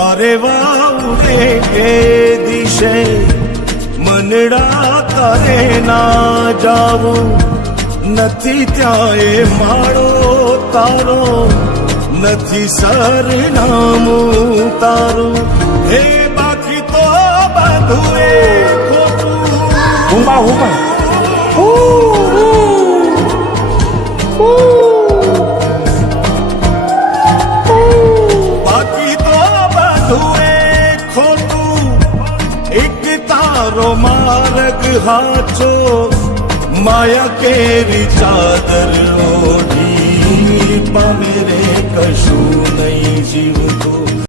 અરે વાઉરે કે દિશે મનડા તારે ના જાવું નથી ત્યાં એ માળો તારો નથી સરનામું તારું હે બાકી તો બધું એ ખોટું બાકી તો બધું એ ખોટું એક તારો માર્ગ હાચો માયા કેરી ચાદર ઓઢી પામે રે કશું નહીં જીવ